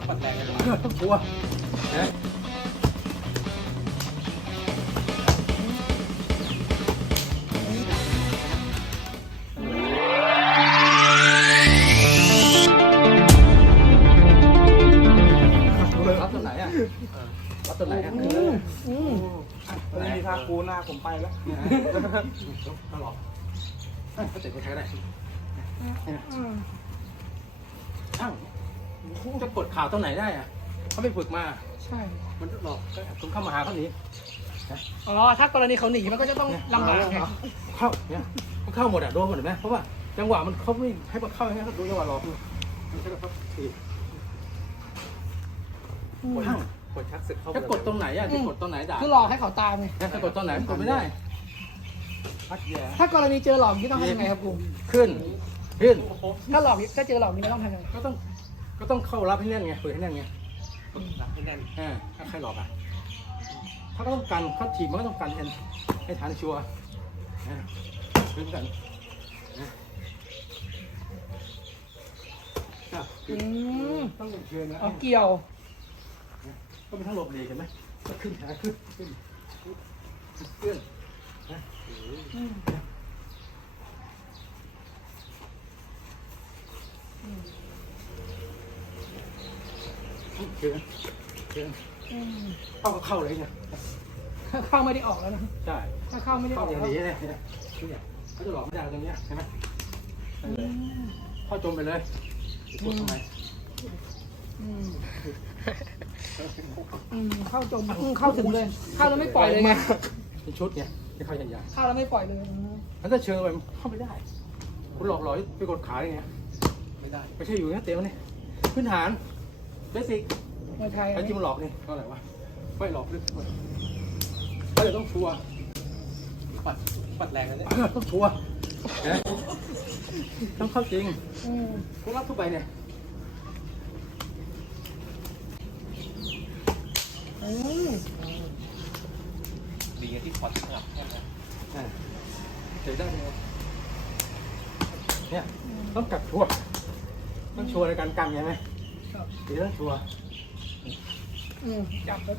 ปัดแรงกันต้องกลัวนะรับตัวไหนอ่ะรับตัวไหนอ่ะไม่มีทางกูหน้าผมไปแล้วตลอดก็เจ็บก็ใช้ได้อ้าวจะกดข่าวตัวไหนได้อ่ะเขาไม่ฝึกมาใช่มันหลอกคุณเข้ามาหาเขาหนีอ๋อถ้ากรณีเขาหนีมันก็จะต้องลำบากไงเข้าเนี่ยมันเข้าหมดอ่ะโดนหมดเห็นไหมเพราะว่าจังหวะมันเขาไม่ให้มันเข้าอย่างเงี้ยดูจังหวะหลอกมันใช่ครับกดชักศึกเข้าจะกดตรงไหนอ่ะจะกดตรงไหนด่าคือหลอกให้เขาตามไงจะกดตรงไหนกดไม่ได้พัดแย่ถ้ากรณีเจอหลอกนี่ต้องทำยังไงครับครูขึ้นถ้าหลอกถ้าเจอหลอกนี่เราต้องทำยังไงก็ต้องเข้ารับให้แน่นไงเปิดให้แน่นไงรับให้แน่นถ้าใครหลอกอ่ะเขาก็ต้องกันเขาถีบมันก็ต้องกันให้ฐานชัวร์ขึ้นกันต้องเชิญนะเอาเกี่ยวก็เป็นทั้งหลบเลยเห็นไหมก็ขึ้นหาขึ้นเพื่อนนะเชิญเข้าเลยไงเข้าไม่ได้ออกแล้วนะใช่ถ้าเข้าไม่ได้อเข้าอกอย่างแล้วนี้เนี่ยเขาจะหลอกไม่ได้ตรงนี้ใช่ไหมเข้าจมไปเลยกดทำไมเข้าจมเข้าถึงเลยเข้าแล้วไม่ปล่อยเลยไงเป็นชุดไงที่เขาใหญ่เข้าแล้วไม่ปล่อยเลยๆแล้วถ้าเชิงไปเข้าไม่ได้ คุณหลอกหลอยไปกดขาอย่างเงี้ยไม่ได้ไม่ใช่อยู่แค่เตะมันนี่พื้นฐานเบสิกมวยไทยไอ้ที่มันหลอกนี่ก็อะไรวะไม่หลอกลึกก็เลยต้องชัวร์ปัดแรงกันเนี่ยต้องชัวร์ต้องเข้าจริงคุณรับทุกใบเนี่ยดีที่คอร์ดสลับแค่นั้นเสียได้เลยเนี่ยต้องกัดชัวร์ต้องชัวร์ในการกันใช่ไหมเดี๋ยวต้องชัวร์จับแล้ว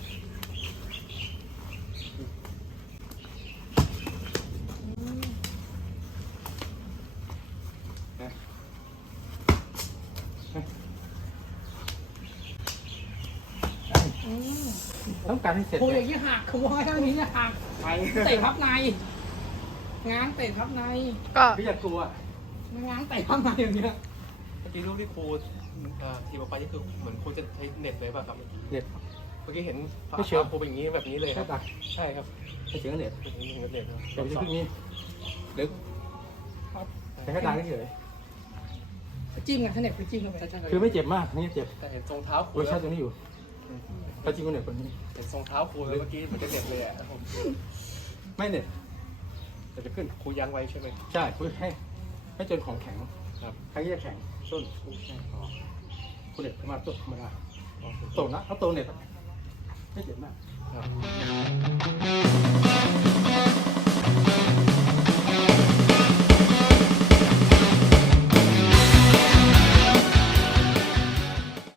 ต้องการให้เสร็จโอ้ยอย่างนี้หักขโมยเท่านี้เนี่ยหักไปเตะพับในง้างเตะพับในพี่อย่ากลัวง้างเตะพับในอย่างเงี้ยเมื่อกี้รูปที่ครูทีมออกไปนี่คือเหมือนครูจะใช้เน็ตเลยป่ะครับเน็ตเมื่อกี้เห็นไม่เชื่อครูเป็นอย่างนี้แบบนี้เลยคใช่รับปะใช่ครับไม่เสียงเน็ตเป็นอย่างนี้เน็ตแต่ไม่ใช่พวกนี้ลึกแต่แค่ดังเฉยจิ้มไงถ้าเน็ตไปจิ้มเข้าไปคือไม่เจ็บมากนี่เจ็บแต่เห็นทรงเท้าครูเวอร์ชันตรงนี้อยู่ถ้าจริงก็เน็ตคนนี้เห็นทรงเท้าครูเลยเมื่อกี้เหมือนจะเน็ตเลยอ่ะผมไม่เน็ตแต่จะขึ้นครูยั้งไว้ใช่ไหมใช่คือให้จนของแข็งครับใครที่จะแข็งต้นคุณเน็ตประมาณต้นธรรมดาโตนะเอาโตเน็ตไม่เจ็บมากครับ